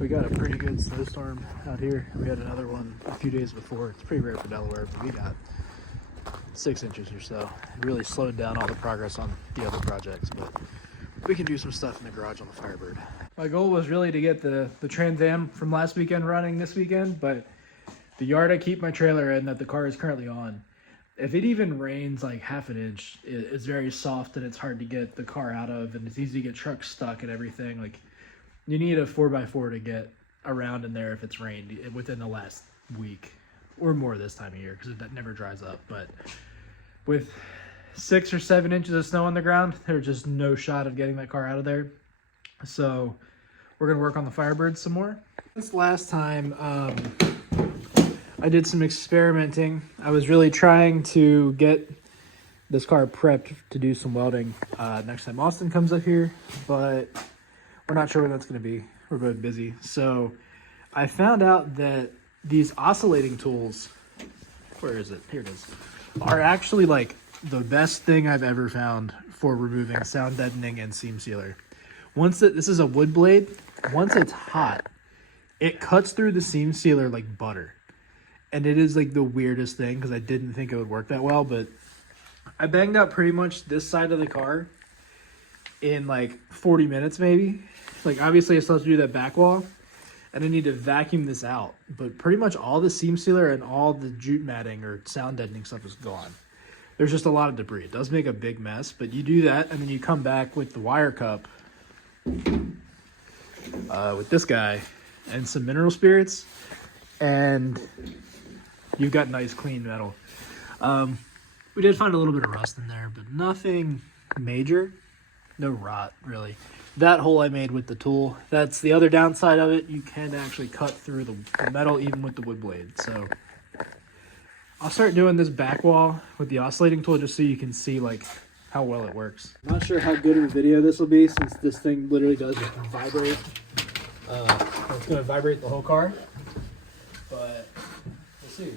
We got a pretty good snowstorm out here. We had another one a few days before. It's pretty rare for Delaware, but we got 6 inches or so. It really slowed down all the progress on the other projects, but we can do some stuff in the garage on the Firebird. My goal was really to get the Trans Am from last weekend running this weekend, but the yard I keep my trailer in that the car is currently on, if it even rains like half an inch, it's very soft and it's hard to get the car out of, and it's easy to get trucks stuck and everything. Like, you need a 4x4 to get around in there if it's rained within the last week or more this time of year, because that never dries up. But with 6 or 7 inches of snow on the ground, there's just no shot of getting that car out of there. So we're gonna work on the Firebird some more. This last time I did some experimenting. I was really trying to get this car prepped to do some welding next time Austin comes up here, but we're not sure when that's gonna be. We're both busy. So I found out that these oscillating tools, where is it? Here it is, are actually like the best thing I've ever found for removing sound deadening and seam sealer. This is a wood blade. Once it's hot, it cuts through the seam sealer like butter. And it is like the weirdest thing, because I didn't think it would work that well, but I banged out pretty much this side of the car in like 40 minutes maybe. Like, obviously I still have to do that back wall, and I need to vacuum this out, but pretty much all the seam sealer and all the jute matting or sound deadening stuff is gone. There's just a lot of debris. It does make a big mess, but you do that, and then you come back with the wire cup with this guy and some mineral spirits, and you've got nice clean metal. We did find a little bit of rust in there, but nothing major. No rot, really. That hole I made with the tool, that's the other downside of it. You can actually cut through the metal even with the wood blade. So I'll start doing this back wall with the oscillating tool just so you can see like how well it works. I'm not sure how good of a video this will be, since this thing literally does just vibrate. It's going to vibrate the whole car, but we'll see.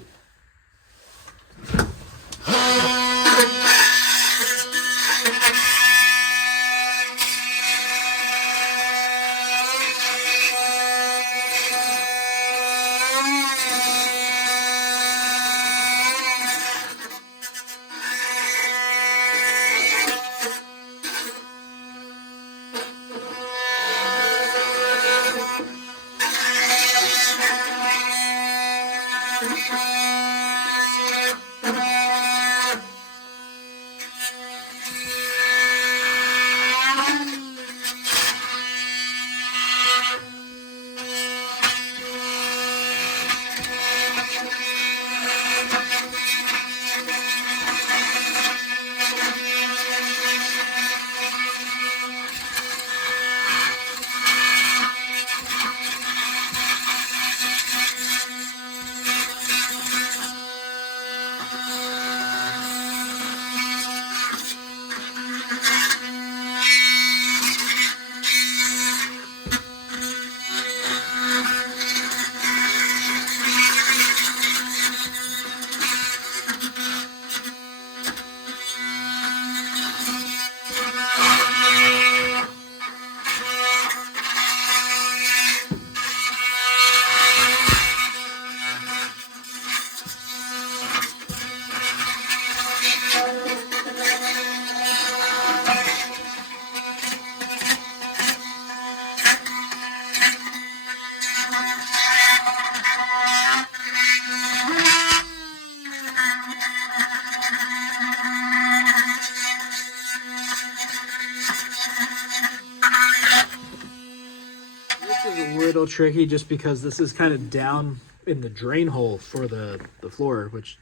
Little tricky just because this is kind of down in the drain hole for the floor, which,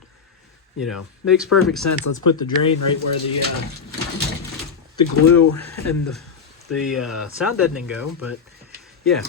you know, makes perfect sense. Let's put the drain right where the glue and the sound deadening go, but yeah.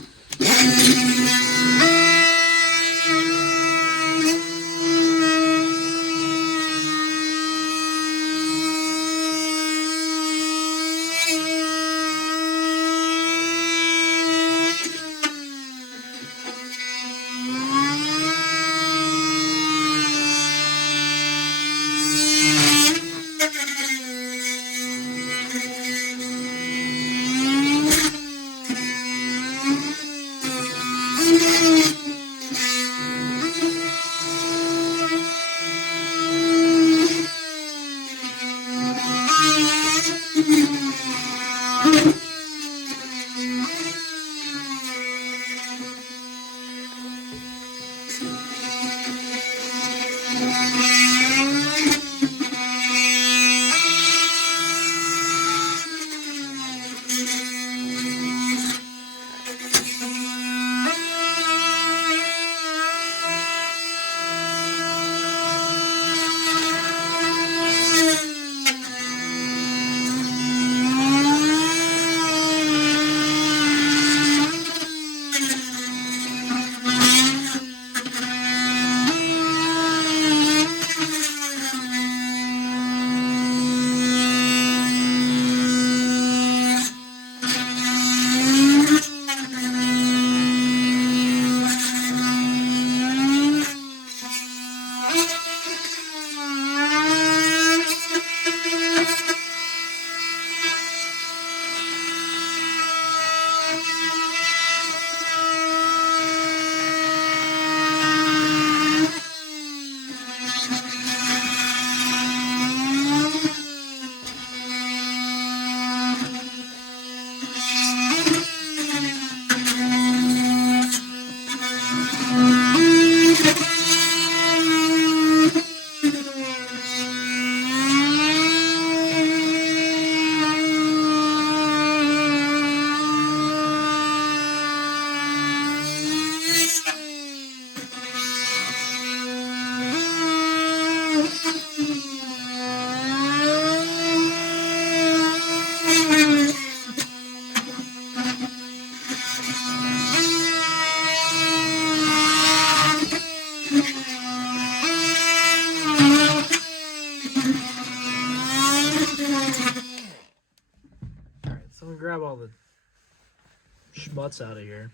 mutts out of here.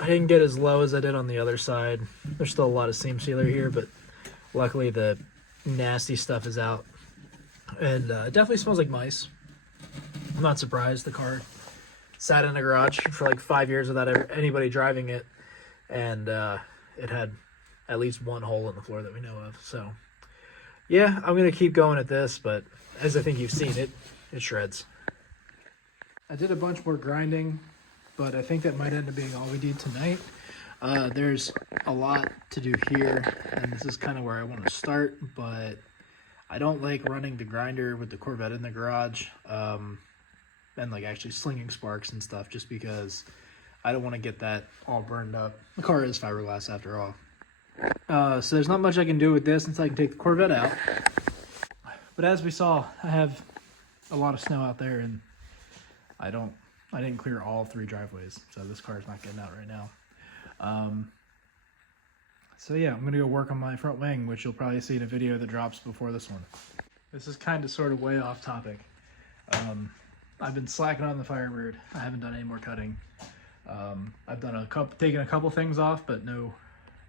I didn't get as low as I did on the other side. There's still a lot of seam sealer here, but luckily the nasty stuff is out. And it definitely smells like mice. I'm not surprised. The car sat in the garage for like 5 years without anybody driving it. And it had at least one hole in the floor that we know of. So yeah, I'm going to keep going at this, but as I think you've seen it, it shreds. I did a bunch more grinding, but I think that might end up being all we do tonight. There's a lot to do here, and this is kind of where I want to start, but I don't like running the grinder with the Corvette in the garage, and like actually slinging sparks and stuff, just because I don't want to get that all burned up. The car is fiberglass after all. So there's not much I can do with this until I can take the Corvette out. But as we saw, I have a lot of snow out there, and I didn't clear all 3 driveways, so this car is not getting out right now. So yeah, I'm gonna go work on my front wing, which you'll probably see in a video that drops before this one. This is kind of sort of way off topic. I've been slacking on the Firebird. I haven't done any more cutting. I've done taken a couple things off, but no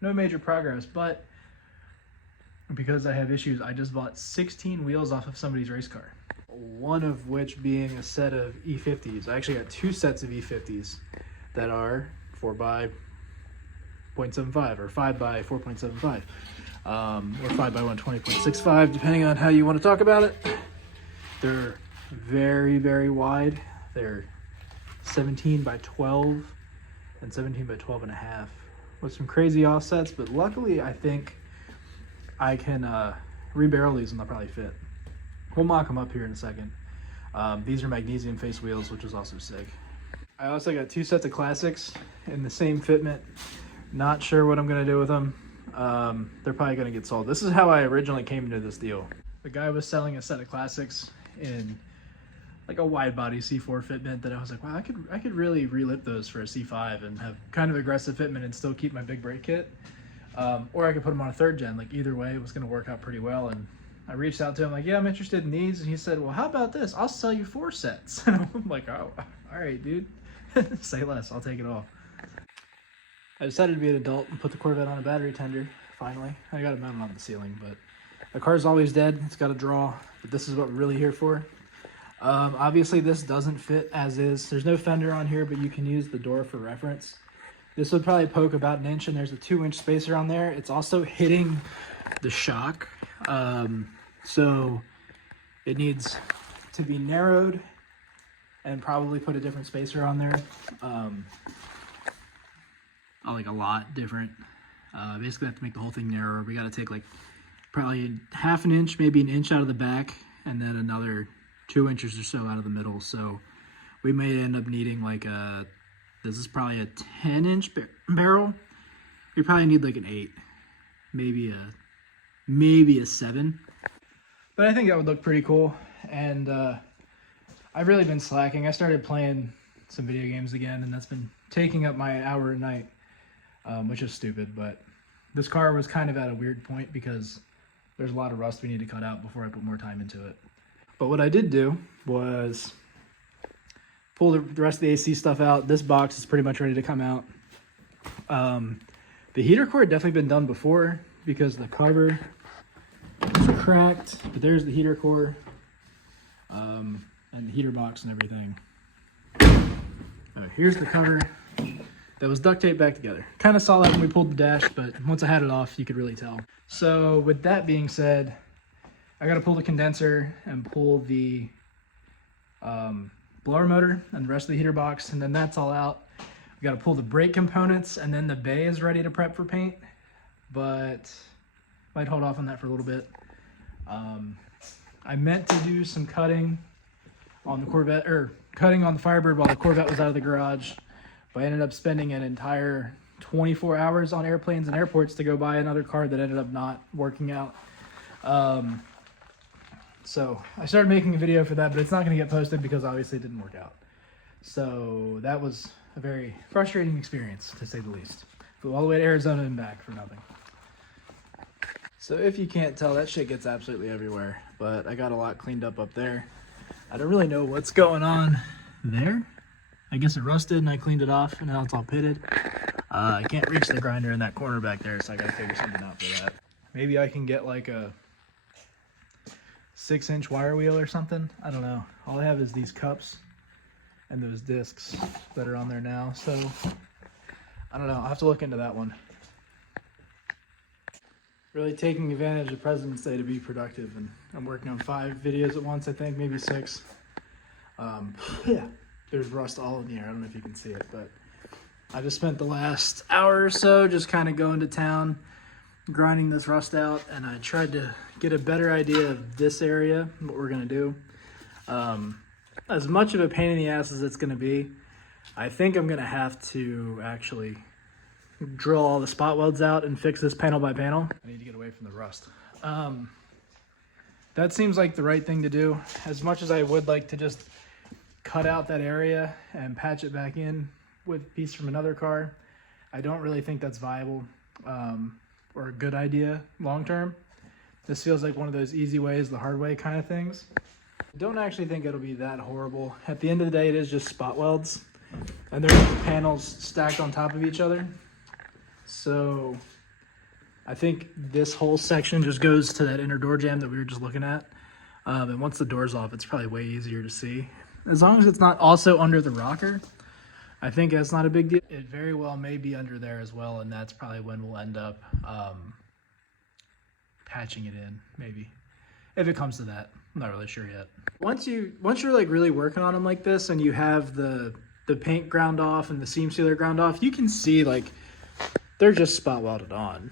major progress. But because I have issues, I just bought 16 wheels off of somebody's race car. One of which being a set of E50s. I actually got 2 sets of E50s that are 4x0.75 or 5x4.75, or 5x120.65, depending on how you want to talk about it. They're very, very wide. They're 17 by 12 and 17 by 12 and a half with some crazy offsets, but luckily I think I can rebarrel these and they'll probably fit. We'll mock them up here in a second. These are magnesium face wheels, which is also sick. I also got 2 sets of classics in the same fitment. Not sure what I'm gonna do with them. They're probably gonna get sold. This is how I originally came into this deal. The guy was selling a set of classics in like a wide body C4 fitment that I was like, wow, I could really relip those for a C5 and have kind of aggressive fitment and still keep my big brake kit. Or I could put them on a 3rd gen. Like either way, it was gonna work out pretty well. And I reached out to him like, yeah, I'm interested in these. And he said, well, how about this? I'll sell you 4 sets. And I'm like, oh, all right, dude. Say less, I'll take it all. I decided to be an adult and put the Corvette on a battery tender, finally. I got it mounted on the ceiling, but the car's always dead. It's got a draw, but this is what we're really here for. Obviously, this doesn't fit as is. There's no fender on here, but you can use the door for reference. This would probably poke about 1 inch, and there's a 2-inch spacer on there. It's also hitting the shock, so it needs to be narrowed and probably put a different spacer on there. Like a lot different. Basically have to make the whole thing narrower. We got to take like probably 1/2 inch, maybe 1 inch out of the back, and then another 2 inches or so out of the middle. So we may end up needing like this is probably a 10-inch barrel. We probably need like an 8, maybe a 7. But I think that would look pretty cool. And I've really been slacking. I started playing some video games again, and that's been taking up my hour a night, which is stupid. But this car was kind of at a weird point because there's a lot of rust we need to cut out before I put more time into it. But what I did do was pull the rest of the AC stuff out. This box is pretty much ready to come out. The heater core had definitely been done before because the cover is cracked, but there's the heater core, and the heater box and everything. Here's the cover that was duct taped back together. Kind of saw that when we pulled the dash, but once I had it off, you could really tell. So with that being said, I got to pull the condenser and pull the blower motor and the rest of the heater box, and then that's all out. We got to pull the brake components, and then the bay is ready to prep for paint, but might hold off on that for a little bit. I meant to do some cutting on the Corvette, or cutting on the Firebird while the Corvette was out of the garage, but I ended up spending an entire 24 hours on airplanes and airports to go buy another car that ended up not working out. So I started making a video for that, but it's not going to get posted because obviously it didn't work out. So that was a very frustrating experience, to say the least. Flew all the way to Arizona and back for nothing. So if you can't tell, that shit gets absolutely everywhere, but I got a lot cleaned up there. I don't really know what's going on there. I guess it rusted and I cleaned it off and now it's all pitted. I can't reach the grinder in that corner back there, so I gotta figure something out for that. Maybe I can get like a 6-inch wire wheel or something. I don't know. All I have is these cups and those discs that are on there now, so I don't know. I'll have to look into that one. Really taking advantage of President's Day to be productive, and I'm working on 5 videos at once, I think, maybe 6. Yeah, there's rust all in the air. I don't know if you can see it, but I just spent the last hour or so just kind of going to town, grinding this rust out, and I tried to get a better idea of this area, what we're gonna do. As much of a pain in the ass as it's gonna be, I think I'm gonna have to actually drill all the spot welds out and fix this panel by panel. I need to get away from the rust. That seems like the right thing to do. As much as I would like to just cut out that area and patch it back in with a piece from another car, I don't really think that's viable or a good idea long term. This feels like one of those easy ways, the hard way kind of things. I don't actually think it'll be that horrible. At the end of the day, it is just spot welds, and they're panels stacked on top of each other. So I think this whole section just goes to that inner door jamb that we were just looking at. And once the door's off, it's probably way easier to see. As long as it's not also under the rocker, I think that's not a big deal. It very well may be under there as well, and that's probably when we'll end up patching it in, maybe. If it comes to that, I'm not really sure yet. Once you're like really working on them like this, and you have the paint ground off and the seam sealer ground off, you can see like they're just spot welded on.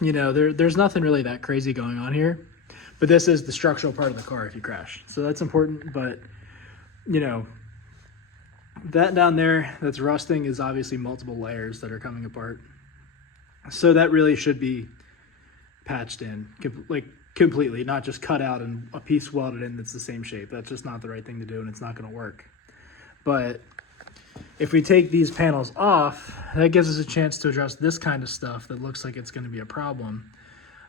You know, there's nothing really that crazy going on here, but this is the structural part of the car if you crash. So that's important, but you know, that down there that's rusting is obviously multiple layers that are coming apart. So that really should be patched in, like completely, not just cut out and a piece welded in that's the same shape. That's just not the right thing to do, and it's not gonna work. But if we take these panels off, that gives us a chance to address this kind of stuff that looks like it's gonna be a problem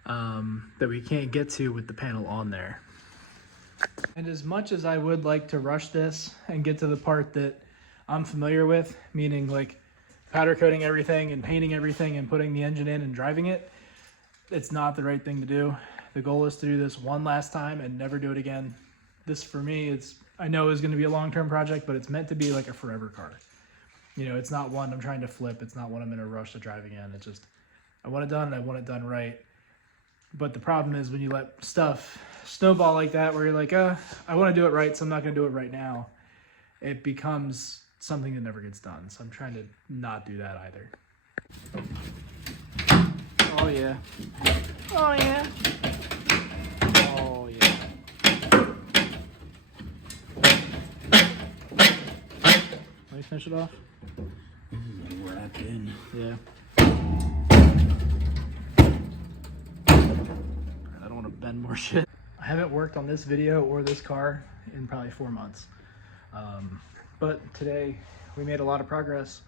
that we can't get to with the panel on there. And as much as I would like to rush this and get to the part that I'm familiar with, meaning like powder coating everything and painting everything and putting the engine in and driving it, it's not the right thing to do. The goal is to do this one last time and never do it again. This for me, I know is going to be a long-term project, but it's meant to be like a forever car. You know, it's not one I'm trying to flip. It's not one I'm in a rush to drive again. It's just, I want it done and I want it done right. But the problem is when you let stuff snowball like that, where you're like, I want to do it right, so I'm not going to do it right now, it becomes something that never gets done. So I'm trying to not do that either. Oh yeah. Oh yeah. Oh yeah. Let me finish it off. Wrapped in. Yeah. I don't want to bend more shit. I haven't worked on this video or this car in probably 4 months. But today we made a lot of progress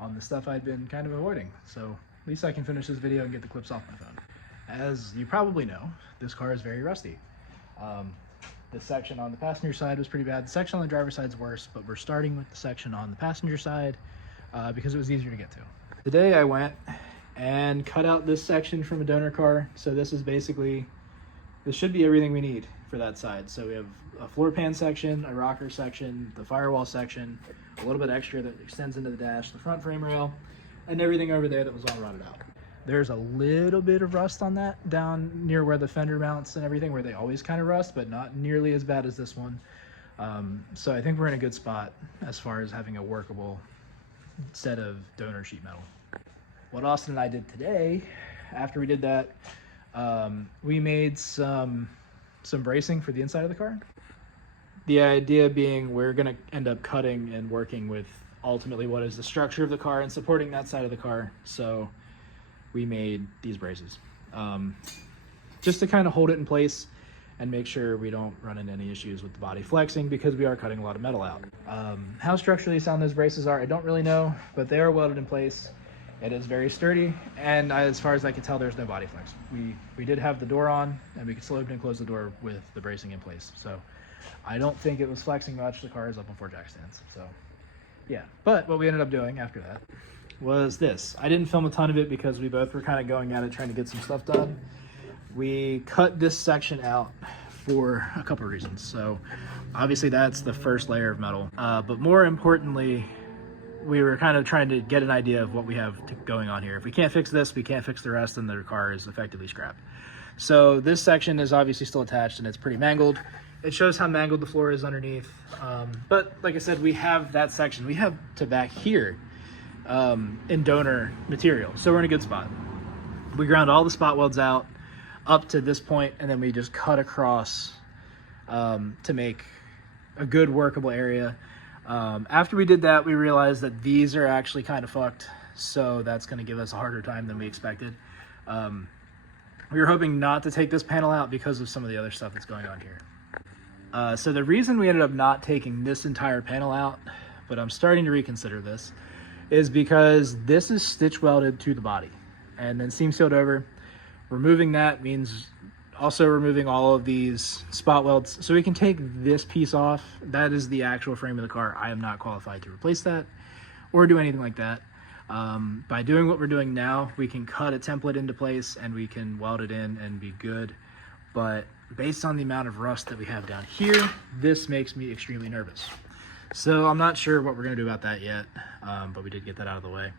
on the stuff I'd been kind of avoiding. So at least I can finish this video and get the clips off my phone. As you probably know, this car is very rusty. The section on the passenger side was pretty bad. The section on the driver's side is worse, but we're starting with the section on the passenger side because it was easier to get to. Today I went and cut out this section from a donor car. So this should be everything we need for that side. So we have a floor pan section, a rocker section, the firewall section, a little bit extra that extends into the dash, the front frame rail, and everything over there that was all rotted out. There's a little bit of rust on that down near where the fender mounts and everything, where they always kind of rust, but not nearly as bad as this one. So I think we're in a good spot as far as having a workable set of donor sheet metal. What Austin and I did today, after we did that, we made some bracing for the inside of the car. The idea being we're gonna end up cutting and working with ultimately what is the structure of the car and supporting that side of the car. So we made these braces just to kind of hold it in place and make sure we don't run into any issues with the body flexing, because we are cutting a lot of metal out. How structurally sound those braces are, I don't really know, but they are welded in place. It is very sturdy, and as far as I can tell, there's no body flex. We did have the door on, and we could still open and close the door with the bracing in place. So I don't think it was flexing much. The car is up on 4 jack stands, so Yeah, but what we ended up doing after that was this. I didn't film a ton of it because we both were kind of going at it trying to get some stuff done. We cut this section out for a couple of reasons. So obviously that's the first layer of metal, but more importantly, we were kind of trying to get an idea of what we have going on here. If we can't fix this, we can't fix the rest, and the car is effectively scrapped. So this section is obviously still attached and it's pretty mangled. It shows how mangled the floor is underneath. But like I said, we have that section. We have to back here in donor material. So we're in a good spot. We ground all the spot welds out up to this point, and then we just cut across to make a good workable area. After we did that, we realized that these are actually kind of fucked. So that's going to give us a harder time than we expected. We were hoping not to take this panel out because of some of the other stuff that's going on here. So the reason we ended up not taking this entire panel out, but I'm starting to reconsider this, is because this is stitch welded to the body and then seam sealed over. Removing that means also removing all of these spot welds. So we can take this piece off. That is the actual frame of the car. I am not qualified to replace that or do anything like that. By doing what we're doing now, we can cut a template into place and we can weld it in and be good. But based on the amount of rust that we have down here, this makes me extremely nervous. So I'm not sure what we're gonna do about that yet, but we did get that out of the way.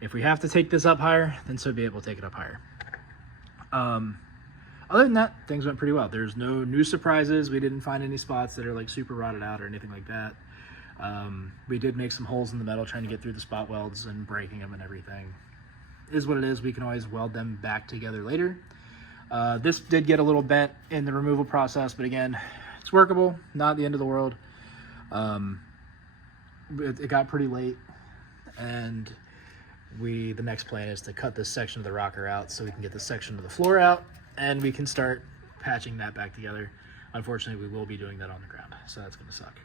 If we have to take this up higher, then so be it, we'll take it up higher. Other than that, things went pretty well. There's no new surprises. We didn't find any spots that are like super rotted out or anything like that. We did make some holes in the metal trying to get through the spot welds and breaking them and everything. It is what it is. We can always weld them back together later. This did get a little bent in the removal process, but again, it's workable, not the end of the world. It got pretty late, and the next plan is to cut this section of the rocker out so we can get this section of the floor out, and we can start patching that back together. Unfortunately, we will be doing that on the ground, so that's going to suck.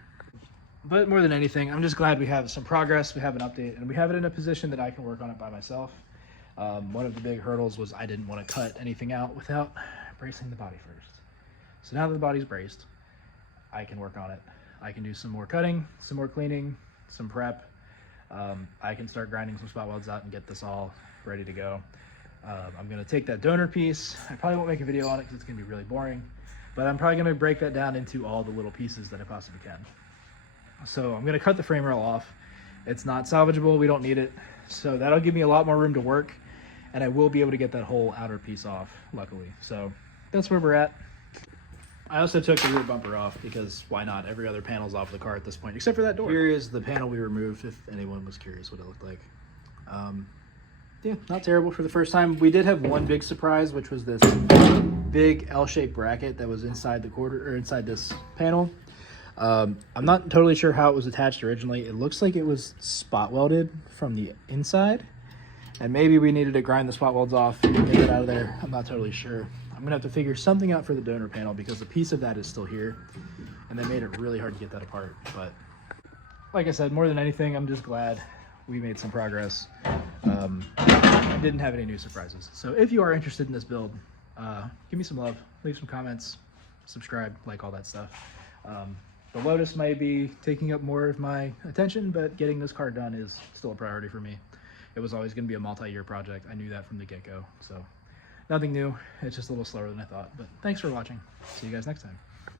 But more than anything, I'm just glad we have some progress, we have an update, and we have it in a position that I can work on it by myself. One of the big hurdles was I didn't want to cut anything out without bracing the body first. So now that the body's braced, I can work on it. I can do some more cutting, some more cleaning, some prep. I can start grinding some spot welds out and get this all ready to go. I'm going to take that donor piece. I probably won't make a video on it because it's going to be really boring, but I'm probably going to break that down into all the little pieces that I possibly can. So I'm going to cut the frame rail off. It's not salvageable. We don't need it. So that'll give me a lot more room to work, and I will be able to get that whole outer piece off, luckily. So that's where we're at. I also took the rear bumper off because why not? Every other panel's off the car at this point, except for that door. Here is the panel we removed, if anyone was curious what it looked like. Yeah, not terrible for the first time. We did have one big surprise, which was this big L-shaped bracket that was inside the quarter, or inside this panel. I'm not totally sure how it was attached originally. It looks like it was spot welded from the inside, and maybe we needed to grind the spot welds off and get it out of there. I'm not totally sure. I'm gonna have to figure something out for the donor panel because a piece of that is still here, and they made it really hard to get that apart. But like I said, more than anything, I'm just glad we made some progress. I didn't have any new surprises. So if you are interested in this build, give me some love, leave some comments, subscribe, like all that stuff. The Lotus may be taking up more of my attention, but getting this car done is still a priority for me. It was always going to be a multi-year project. I knew that from the get-go. So nothing new. It's just a little slower than I thought. But thanks for watching. See you guys next time.